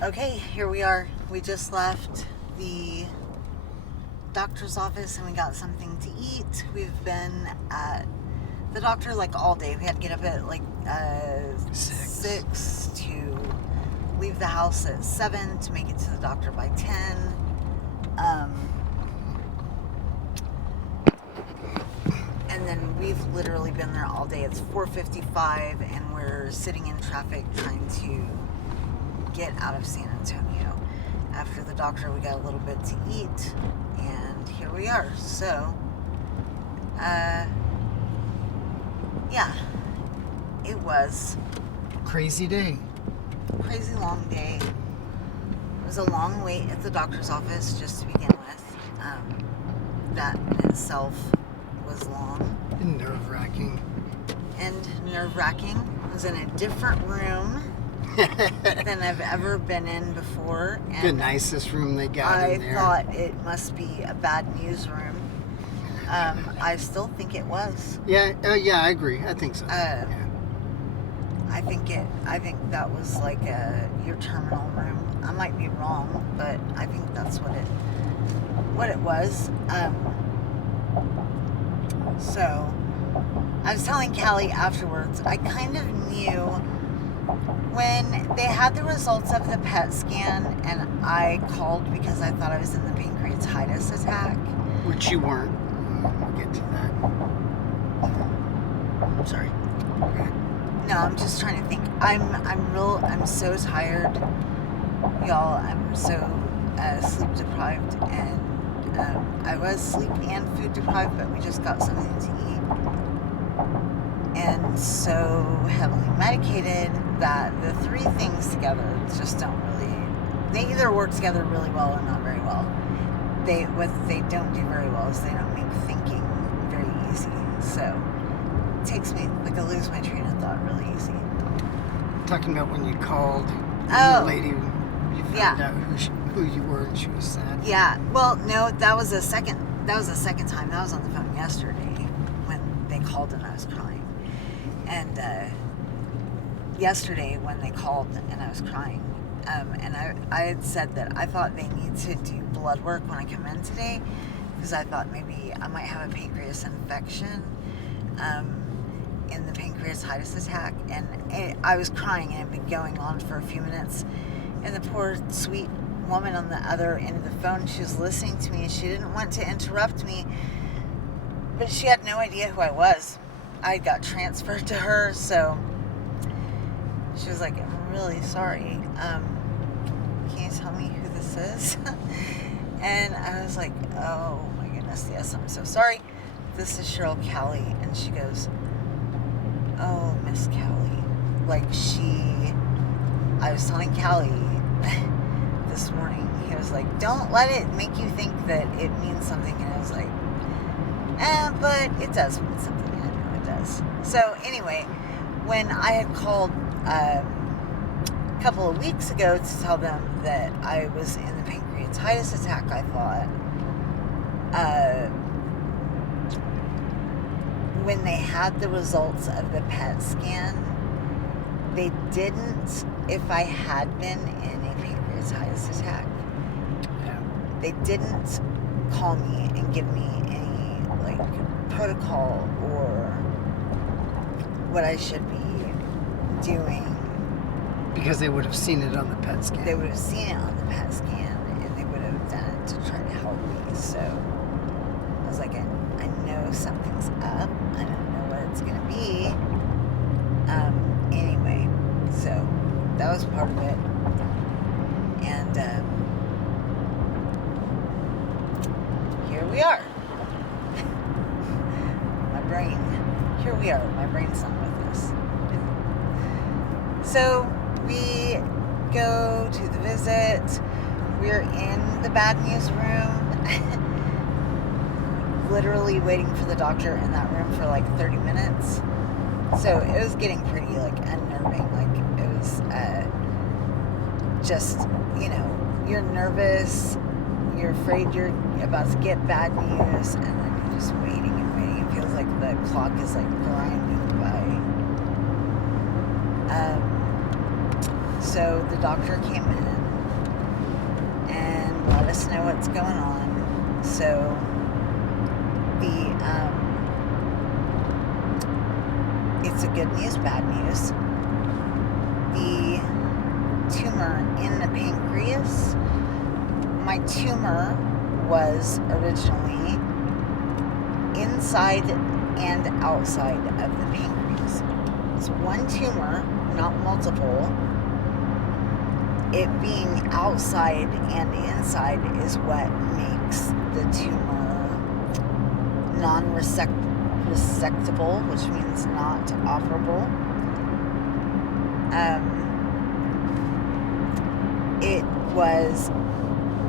Okay, here we are. We just left the doctor's office and we got something to eat. We've been at the doctor like all day. We had to get up at like 6 to leave the house at 7 to make it to the doctor by 10. And then we've literally been there all day. It's 4:55 and we're sitting in traffic trying to get out of San Antonio. After the doctor, we got a little bit to eat, and here we are. So, yeah, it was Crazy day. crazy long day. It was a long wait at the doctor's office just to begin with. That in itself was long. And nerve-wracking. And nerve-wracking. I was in a different room than I've ever been in before. And The nicest room they got in there. I thought it must be a bad news room. I still think it was. Yeah, I agree. I think so. Yeah. I think that was like your terminal room. I might be wrong, but I think that's what it was. So I was telling Callie afterwards, I kind of knew when they had the results of the PET scan and I called because I thought I was in the pancreatitis attack. Which you weren't. We'll get to that. I'm sorry. Okay. No, I'm just trying to think. I'm so tired, y'all. I'm so sleep deprived, and I was sleep and food deprived, but we just got something to eat, and so heavily medicated that the three things together just don't really. They either work together really well or not very well. What they don't do very well is they don't make thinking very easy. So it takes me, like, I lose my train of thought really easy. Talking about when you called Oh. the lady, you found out who you were, and she was sad. Yeah. Well, no, that was the second time. That was on the phone yesterday when they called and I was crying. And yesterday when they called and I was crying, and I had said that I thought they need to do blood work when I come in today because I thought maybe I might have a pancreas infection in the pancreatitis attack. And I was crying and it had been going on for a few minutes. And the poor sweet woman on the other end of the phone, she was listening to me and she didn't want to interrupt me, but she had no idea who I was. I got transferred to her, so she was like, I'm really sorry. Can you tell me who this is? And I was like, oh my goodness, yes, I'm so sorry. This is Cheryl Callie. And she goes, oh, Miss Callie. Like I was telling Callie this morning, he was like, don't let it make you think that it means something. And I was like, but it does mean something. I know it does. So anyway, when I had called a couple of weeks ago to tell them that I was in the pancreatitis attack, I thought, when they had the results of the PET scan, they didn't, if I had been in a pancreatitis attack, they didn't call me and give me any, like, protocol or what I should be doing. Because they would have seen it on the PET scan. They would have seen it on the PET scan, and they would have done it to try to help me. So I was like, I know something's up. I don't know what it's going to be. Anyway, so that was part of it. And here we are. Here we are. My brain's not with us. So we go to the visit. We're in the bad news room. Literally waiting for the doctor in that room for like 30 minutes. So it was getting pretty like unnerving. Like it was just, you're nervous. You're afraid you're about to get bad news. And then you're just waiting and waiting. It feels like the clock is like grinding by. So the doctor came in let us know what's going on. So it's a good news, bad news. The tumor in the pancreas, my tumor was originally inside and outside of the pancreas. It's one tumor, not multiple. It being outside and inside is what makes the tumor non-resectable, which means not operable. It was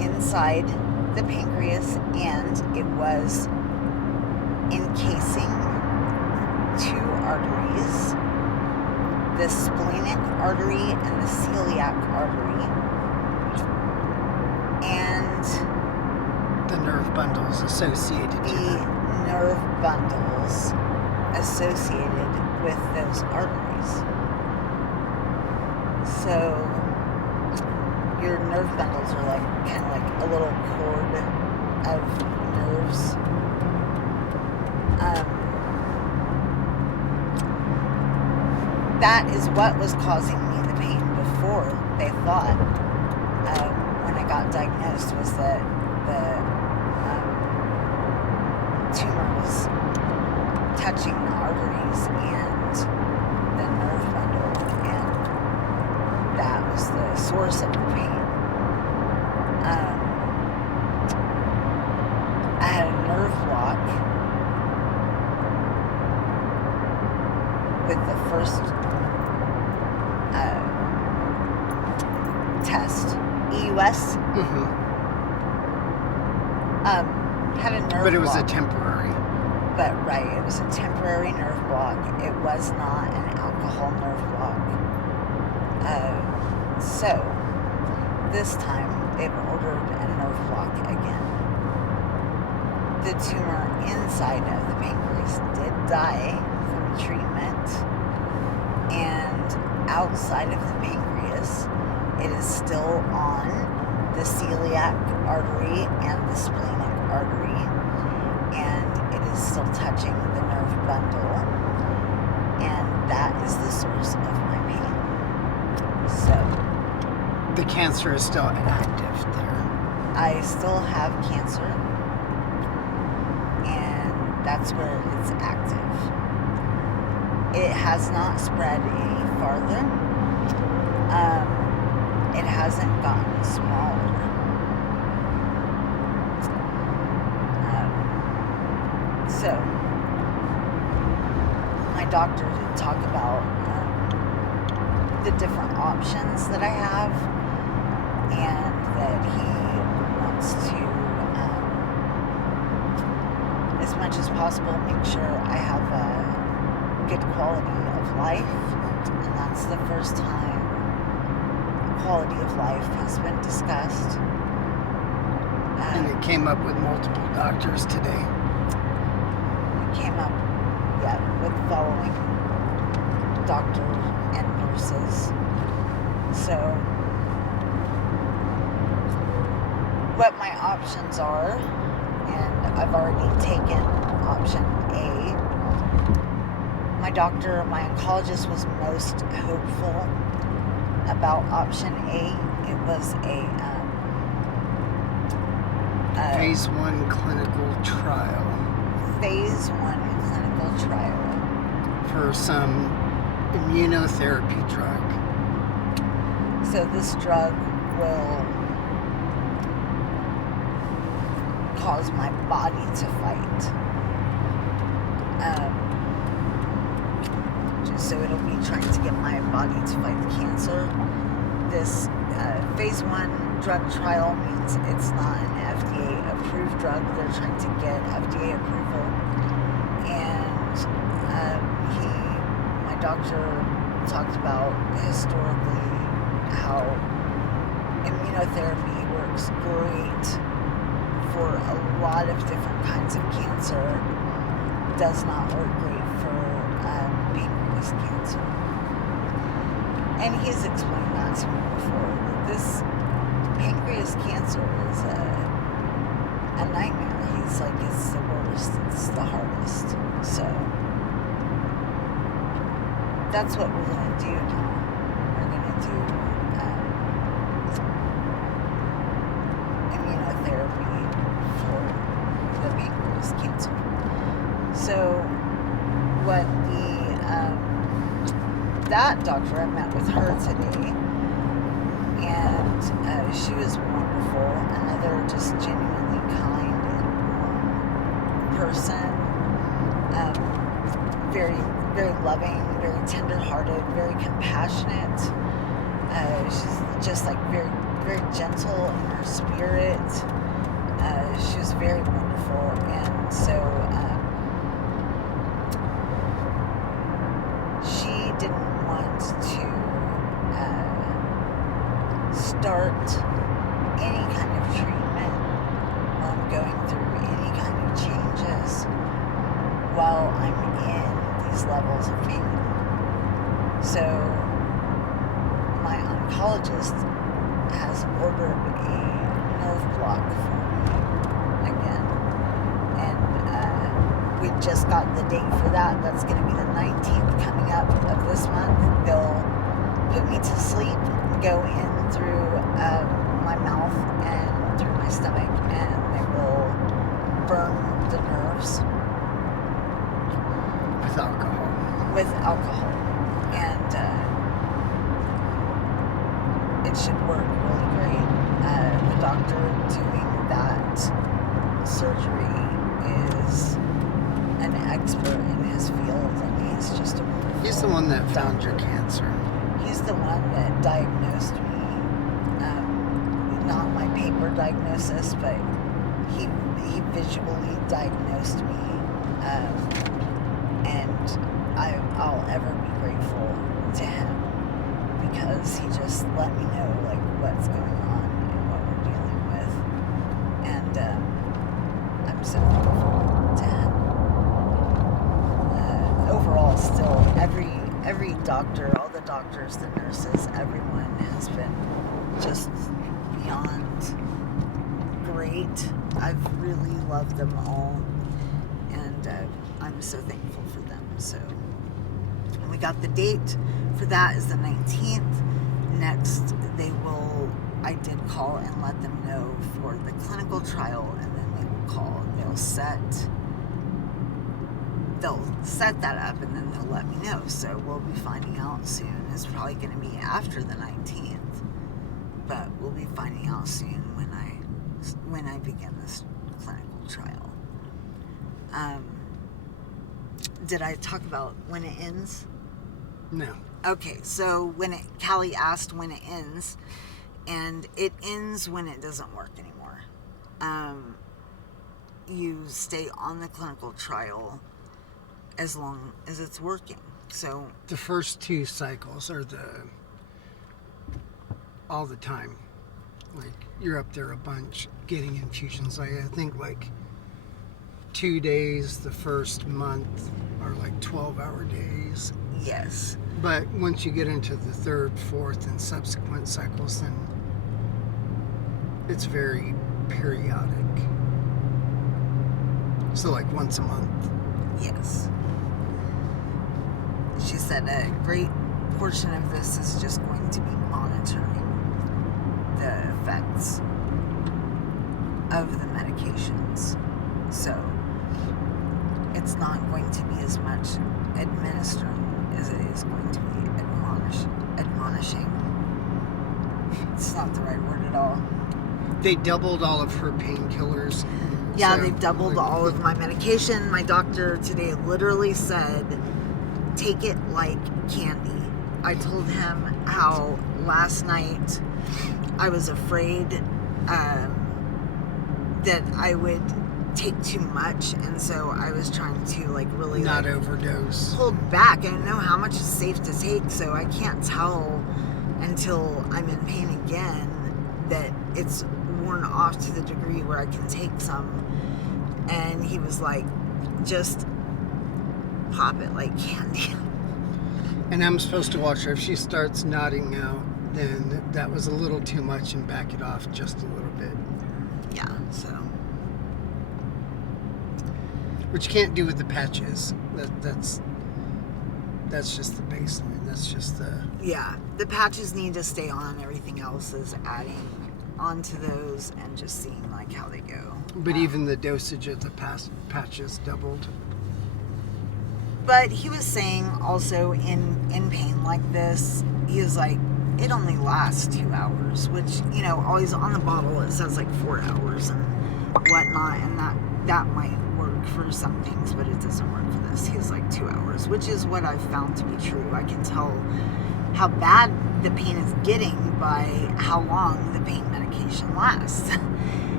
inside the pancreas, and it was encasing two arteries, the splenic artery and the celiac artery, and The nerve bundles associated to the them. nerve bundles associated with those arteries. So your nerve bundles are like kind of like a little cord of nerves. That is what was causing me the pain before. They thought when I got diagnosed was that the tumor was touching the arteries and the nerve bundle, and that was the source of the pain. I had a nerve block with the first test, EUS. Mm-hmm. Had a nerve But it was block. a temporary. But right, it was a temporary nerve block. It was not an alcohol nerve block. So this time they've ordered a nerve block again. The tumor inside of the pancreas did die from treatment, and outside of the pancreas, it is still on the celiac artery and the splenic artery, and it is still touching the nerve bundle, and that is the source of my pain. So The cancer is still active there. I still have cancer, and that's where it's active. It has not spread any farther. It hasn't gotten smaller. So my doctor did talk about the different options that I have, and that he wants to, as much as possible, make sure I have a good quality of life, and that's the first time quality of life has been discussed. And it came up with multiple doctors today. Came up, with following doctor and nurses. So what my options are, and I've already taken option A. My doctor, my oncologist, was most hopeful about option A. It was a Phase 1 clinical trial phase 1 clinical trial. for some immunotherapy drug. So this drug will cause my body to fight. So it'll be trying to get my body to fight the cancer. This phase 1 drug trial means it's not an FDA approved drug. They're trying to get FDA approval. And my doctor talked about historically how immunotherapy works great for a lot of different kinds of cancer. Does not work great for pancreas cancer. And he's explained that to me before. This pancreas cancer is a a nightmare. He's like, it's the worst, it's the hardest. So that's what we're gonna do now. We're gonna do immunotherapy for the pancreas cancer. So what that doctor, I met with her today, and she was wonderful. Another just genuinely kind and warm person. Very, very loving, very tender-hearted, very compassionate. She's just like very, very gentle in her spirit. She was very wonderful, and so she didn't want to start any kind of treatment or I'm going through any kind of changes while I'm in these levels of pain. So my oncologist has ordered a nerve block for me again, and we just got the date for that. That's going to be the 19th coming up of this month. They'll put me to sleep, go in through my mouth and through my stomach, and they will burn the nerves with alcohol. And it should work really great. The doctor doing that surgery is an expert in his field, and he's just a wonderful He's the one that found your cancer. He's the one that diagnosed me. Not my paper diagnosis, but he visually diagnosed me. And I'll ever be grateful to him because he just let me know like what's going on and what we're dealing with. And I'm so grateful to him. Overall, still, every doctor, all the doctors, the nurses, everyone has been just beyond great. I've really loved them all, and I'm so thankful for them. So, and we got the date for that is the 19th. Next, I did call and let them know for the clinical trial, and then they will call and they'll set that up, and then they'll let me know. So we'll be finding out soon. It's probably going to be after the 19th, but we'll be finding out soon when I begin this clinical trial. Did I talk about when it ends? No. Okay, so Callie asked when it ends, and it ends when it doesn't work anymore. You stay on the clinical trial as long as it's working. So the first 2 cycles are all the time. Like, you're up there a bunch getting infusions. I think like 2 days the first month are like 12-hour days. yes. But once you get into the 3rd, 4th, and subsequent cycles, then it's very periodic. So like once a month. Yes. She said a great portion of this is just going to be monitoring the effects of the medications. So it's not going to be as much administering as it is going to be admonishing. It's not the right word at all. They doubled all of her painkillers. Yeah, So, they've doubled like, all of my medication. My doctor today literally said, take it like candy. I told him how last night I was afraid that I would take too much, and so I was trying to like really not like overdose. hold back. I don't know how much is safe to take, so I can't tell until I'm in pain again that it's worn off to the degree where I can take some. And he was like, just pop it like candy. And I'm supposed to watch her. If she starts nodding out, then that was a little too much, and back it off just a little bit. Yeah, so which you can't do with the patches. That's just the baseline. That's just the... Yeah, the patches need to stay on. Everything else is adding onto those and just seeing like how they go. But even the dosage of the patches doubled. But he was saying also in pain like this, he was like, it only lasts 2 hours, which, you know, always on the bottle it says like 4 hours and whatnot, and that might work for some things, but it doesn't work for this. He was like 2 hours, which is what I've found to be true. I can tell how bad the pain is getting by how long the pain medication lasts.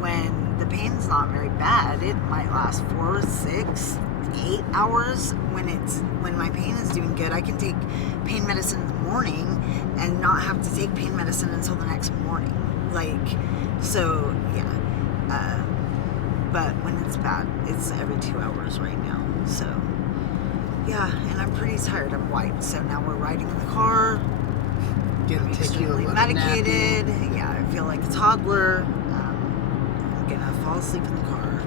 When the pain's not very bad, it might last 4, 6, 8 hours. When my pain is doing good, I can take pain medicine in the morning and not have to take pain medicine until the next morning. So yeah. But when it's bad, it's every 2 hours right now. So yeah, and I'm pretty tired. I'm wiped. So now we're riding in the car. Get I'm take you a extremely little medicated. nappy. Yeah, I feel like a toddler. I'm gonna fall asleep in the car.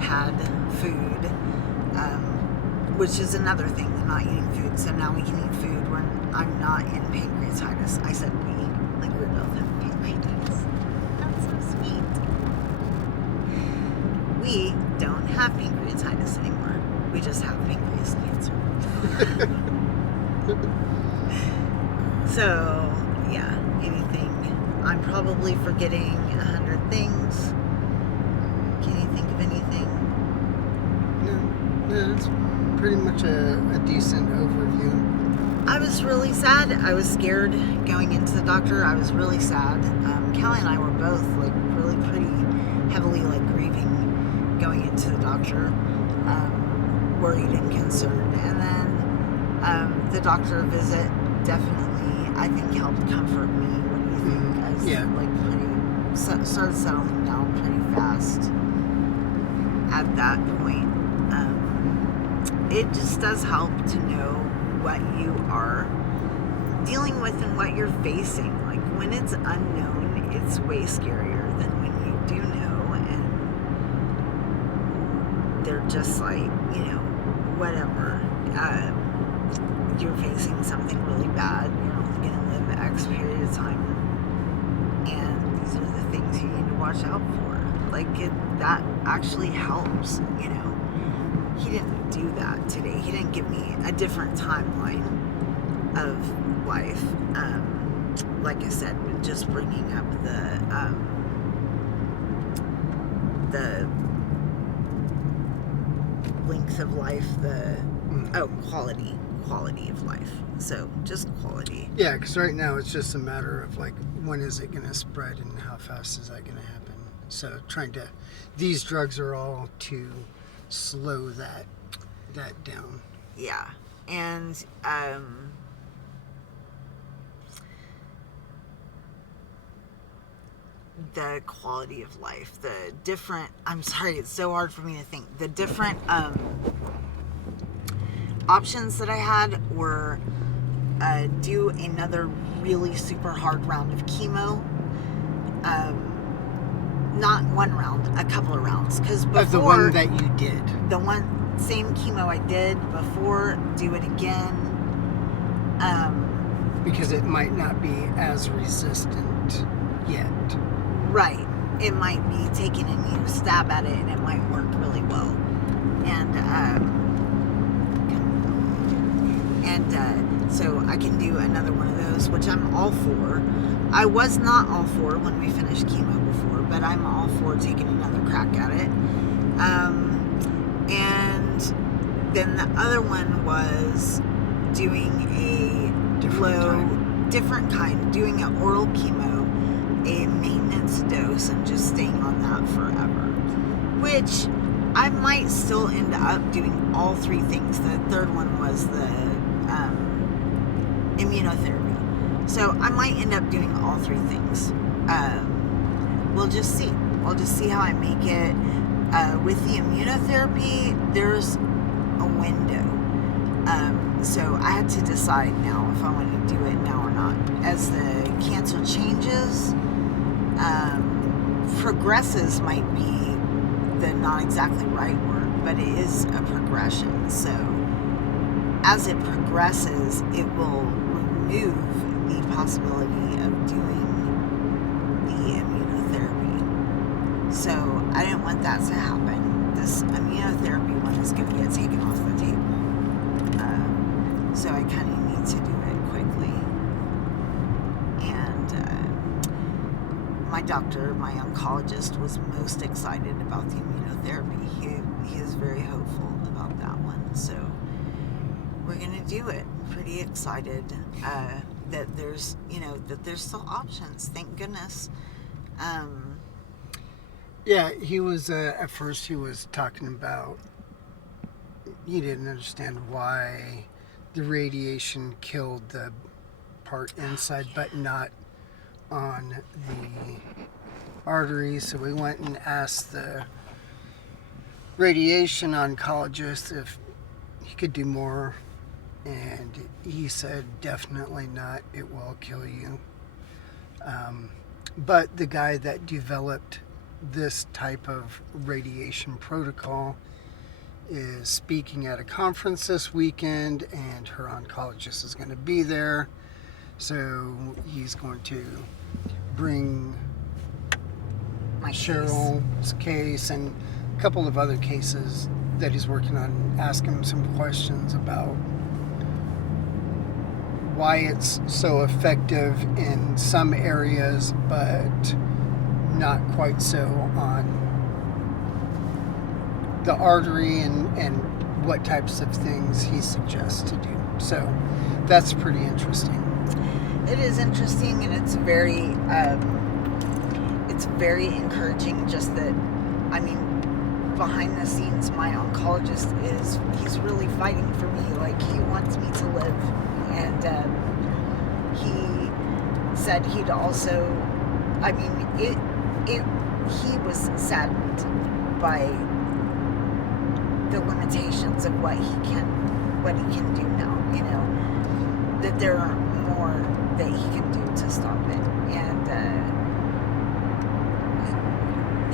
Had food, which is another thing. They're not eating food, so now we can eat food when I'm not in pancreatitis. I said we, like we're both having pancreatitis. That's so sweet. We don't have pancreatitis anymore. We just have pancreas cancer. So, yeah, anything. I'm probably forgetting 100 things. Can you think of anything? No, it's pretty much a decent overview. I was really sad. I was scared going into the doctor. I was really sad. Callie and I were both like really pretty heavily like grieving going into the doctor, worried and concerned. And then the doctor visit definitely, I think, helped comfort me. What do you think? I was like started settling down pretty fast at that point. It just does help to know what you are dealing with and what you're facing. Like when it's unknown, it's way scarier than when you do know, and they're just like, you know, whatever. You're facing something really bad. You're only going to live X period of time, and these are the things you need to watch out for. Like that actually helps, you know. He didn't do that today. He didn't give me a different timeline of life. Like I said, just bringing up the length of life, quality of life. So just quality. Yeah, because right now it's just a matter of like, when is it going to spread and how fast is that going to happen? So these drugs are all to slow that down. Yeah. And the quality of life, the different, I'm sorry, it's so hard for me to think, the different options that I had were do another really super hard round of chemo, not one round, a couple of rounds, because before the one that you did, the same chemo I did before, do it again, because it might not be as resistant yet. Right. It might be taking a new stab at it and it might work really well. And so I can do another one of those, which I'm all for. I was not all for when we finished chemo before, but I'm all for taking another crack at it. And then the other one was doing a different kind, doing an oral chemo, a maintenance dose, and just staying on that forever, which I might still end up doing all three things. The third one was the immunotherapy, so I might end up doing all three things. We'll just see. I'll just see how I make it. With the immunotherapy, there's a window, so I had to decide now if I want to do it now or not. As the cancer changes, progresses might be the not exactly right word, but it is a progression. So as it progresses, it will remove the possibility of doing the immunotherapy. So I didn't want that to happen. This immunotherapy one is going to get taken off the table. So I kind of need to do it quickly. And my doctor, my oncologist, was most excited about the immunotherapy. He is very hopeful about that one. So we're going to do it. Pretty excited that there's still options. Thank goodness. Yeah, he was, at first he was talking about, he didn't understand why the radiation killed the part inside, but not on the artery. So we went and asked the radiation oncologist if he could do more, and he said definitely not, it will kill you. But the guy that developed this type of radiation protocol is speaking at a conference this weekend, and her oncologist is going to be there. So he's going to bring My Cheryl's case and a couple of other cases that he's working on, ask him some questions about why it's so effective in some areas, but not quite so on the artery, and what types of things he suggests to do. So that's pretty interesting. It is interesting, and it's very encouraging. Just that, I mean, behind the scenes, my oncologist he's really fighting for me. Like, he wants me to live, and he said he'd also, I mean, he was saddened by the limitations of what he can do now. You know, that there are more that he can do to stop it. And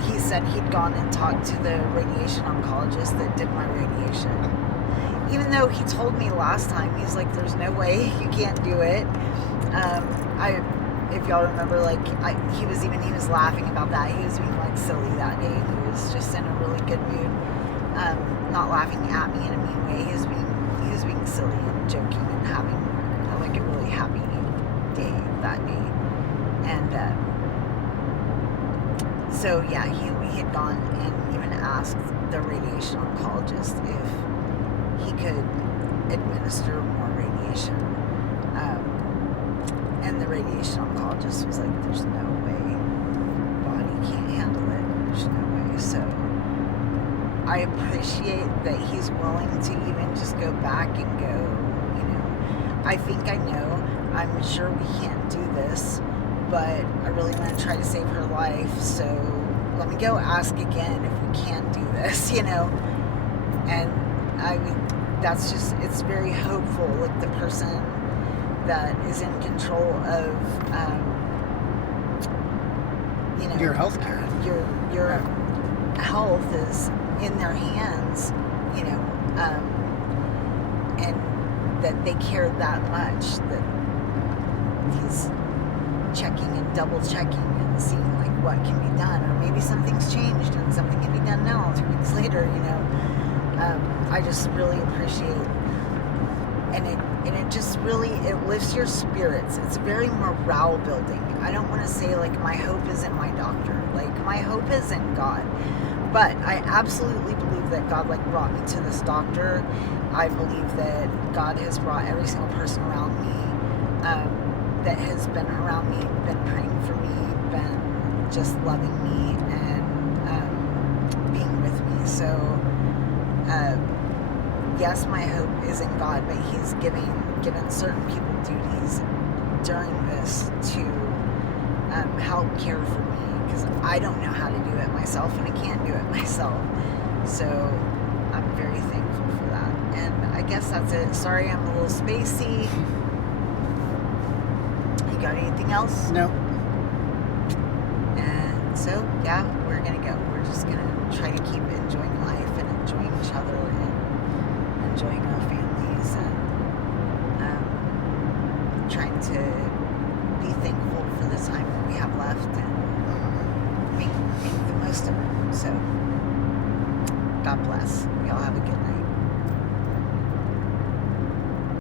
he said he'd gone and talked to the radiation oncologist that did my radiation. Even though he told me last time, he's like, there's no way, you can't do it. If y'all remember, like, he was laughing about that. He was being like silly that day. He was just in a really good mood. Not laughing at me in a mean way. He was being silly and joking and having like a really happy day that day. And so yeah, he had gone and even asked the radiation oncologist if he could administer more radiation. And the radiation oncologist was like, there's no way, body can't handle it, there's no way. So I appreciate that he's willing to even just go back and go, you know, I think I know, I'm sure we can't do this, but I really want to try to save her life, so let me go ask again if we can do this, you know. And that's just, it's very hopeful, like the person that is in control of, you know, Your healthcare. Your health is in their hands, you know, and that they care that much that he's checking and double checking and seeing like what can be done, or maybe something's changed and something can be done now 2 weeks later, you know. I just really appreciate, and it just really, it lifts your spirits. It's very morale building. I don't want to say like my hope is in my doctor, like my hope is in God, but I absolutely believe that God like brought me to this doctor. I believe that God has brought every single person around me that has been around me, been praying for me, been just loving me and being with me. So yes, my hope is in God, but he's given certain people duties during this to help care for me, because I don't know how to do it myself, and I can't do it myself. So I'm very thankful for that. And I guess that's it. Sorry, I'm a little spacey. You got anything else? No. And so, yeah, we're going to go. We're just going to try to keep enjoying life and enjoying trying to be thankful for the time that we have left and make the most of it. So, God bless. Y'all have a good night.